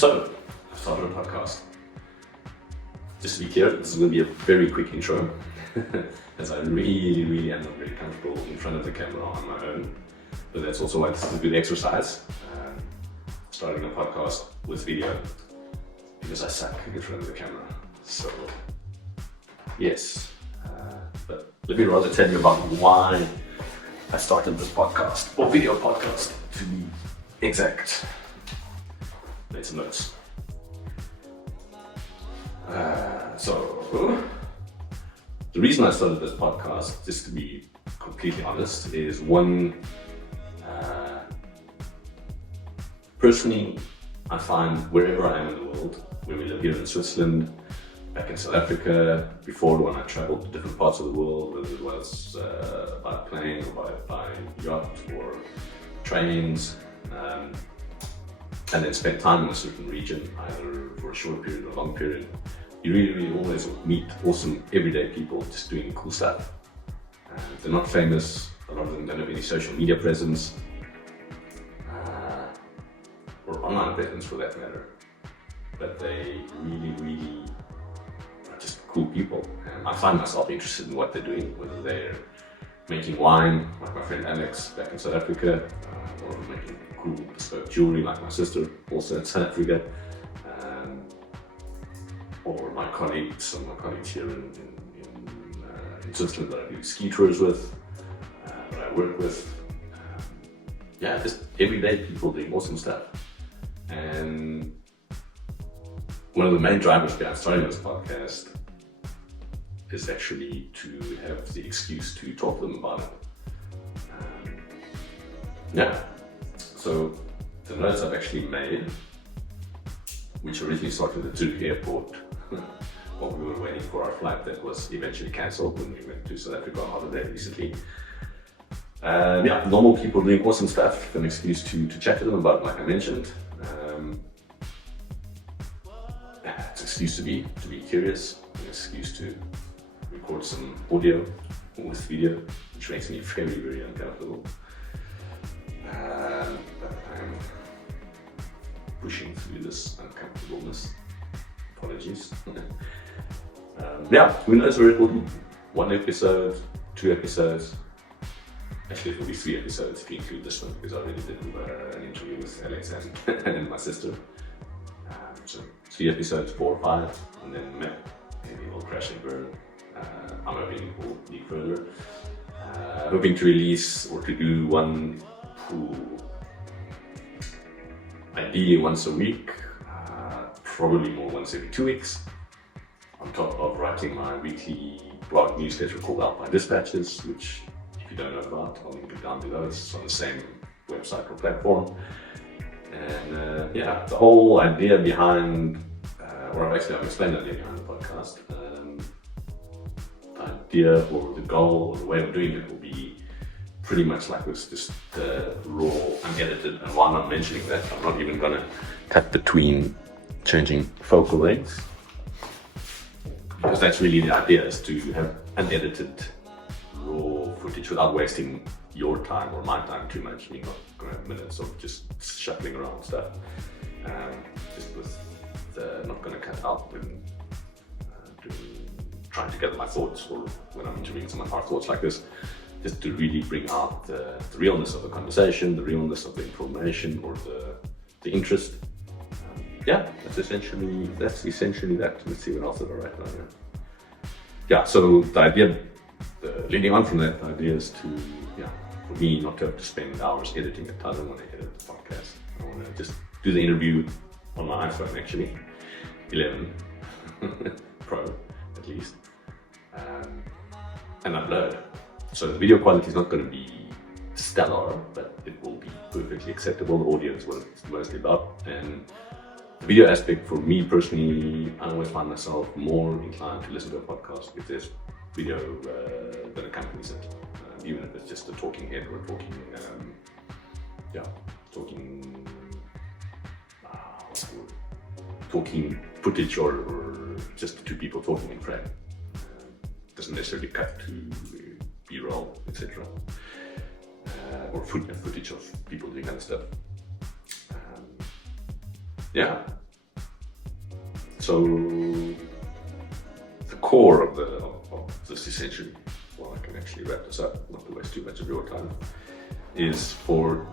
So, I've started a podcast. Just to be clear, this is going to be a very quick intro, as I really am not very comfortable in front of the camera on my own. But that's also why this is a good exercise. Starting a podcast with video, because I suck in front of the camera. So, yes. But let me rather tell you about why I started this podcast, or video podcast to be exact. Made some notes. So, the reason I started this podcast, just to be completely honest, is one, personally, I find wherever I am in the world, when we live here in Switzerland, back in South Africa, before when I traveled to different parts of the world, whether it was by plane or by yacht or trains, and then spend time in a certain region, either for a short period or a long period, you really always meet awesome everyday people just doing cool stuff. They're not famous, a lot of them don't have any social media presence, or online presence for that matter, but they really are just cool people. And I find myself interested in what they're doing, whether they're making wine, like my friend Alex back in South Africa, or making cool bespoke jewelry like my sister, also in South Africa, or my colleagues here in Switzerland that I do ski tours with, that I work with. Just everyday people doing awesome stuff. And one of the main drivers behind starting this podcast is actually to have the excuse to talk to them about it. So the notes I've actually made, which originally started at Zurich airport while we were waiting for our flight that was eventually cancelled when we went to South Africa on holiday recently. Normal people doing awesome stuff, an excuse to chat to them about, like I mentioned. It's an excuse to be curious, an excuse to record some audio with video, which makes me very uncomfortable. But I'm pushing through this uncomfortableness. Apologies. Who knows where it will be? 1 episode, 2 episodes. Actually, it will be 3 episodes if you include this one, because I already did an interview with Alex and my sister. So 3 episodes, 4 or 5, and then maybe we'll crash and burn. I'm hoping it will be further. Hoping to release or to do one ideally once a week, probably more once every 2 weeks, on top of writing my weekly blog newsletter called Out by Dispatches, which, if you don't know about, I'll link it down below. It's on the same website or platform. And the whole idea behind, I've explained the idea behind the podcast. The idea or the goal or the way of doing it will be pretty much like this, just raw, unedited. And while I'm mentioning that, I'm not even going to cut between changing focal lengths, because that's really the idea, is to have unedited, raw footage without wasting your time or my time too much. You're not going to have minutes of just shuffling around stuff. Just with not going to cut out when trying to gather my thoughts, or when I'm interviewing someone, our thoughts like this, just to really bring out the realness of the conversation, the realness of the information, or the interest. That's essentially that. Let's see what else did I write down here. So the idea, leading on from that, the idea is to, for me, not to have to spend hours editing it. I don't want to edit the podcast. I want to just do the interview on my iPhone, actually, 11 Pro at least, and upload. So the video quality is not going to be stellar, but it will be perfectly acceptable. The audio is what it's mostly about, and the video aspect, for me personally, I always find myself more inclined to listen to a podcast if there's video that accompanies it, even if it's just a talking head or talking footage, or just 2 people talking in frame. Doesn't necessarily cut to B-roll, etc. Or footage of people doing other stuff. So the core of this essentially, well, I can actually wrap this up, not to waste too much of your time, is for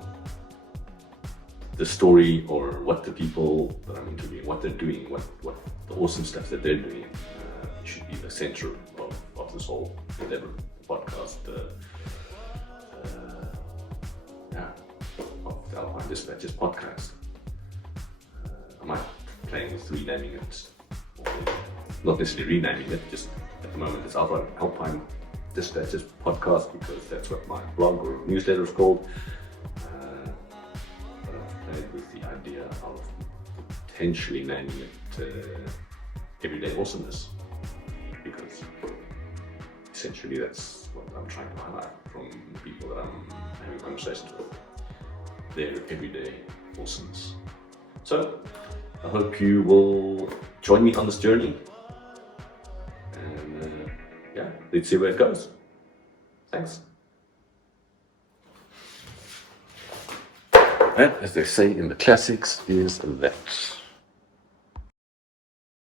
the story or what the people that I'm interviewing, what they're doing, what the awesome stuff that they're doing should be the center of this whole endeavor, podcast, of the Alpine Dispatches podcast. I might be playing with renaming it, or not necessarily renaming it, just at the moment it's Alpine Dispatches podcast because that's what my blog or newsletter is called. But I've played with the idea of potentially naming it Everyday Awesomeness, because essentially that's what I'm trying to highlight from people that I'm having conversations with, their everyday awesomeness. So I hope you will join me on this journey, and let's see where it goes. Thanks. And as they say in the classics, is that.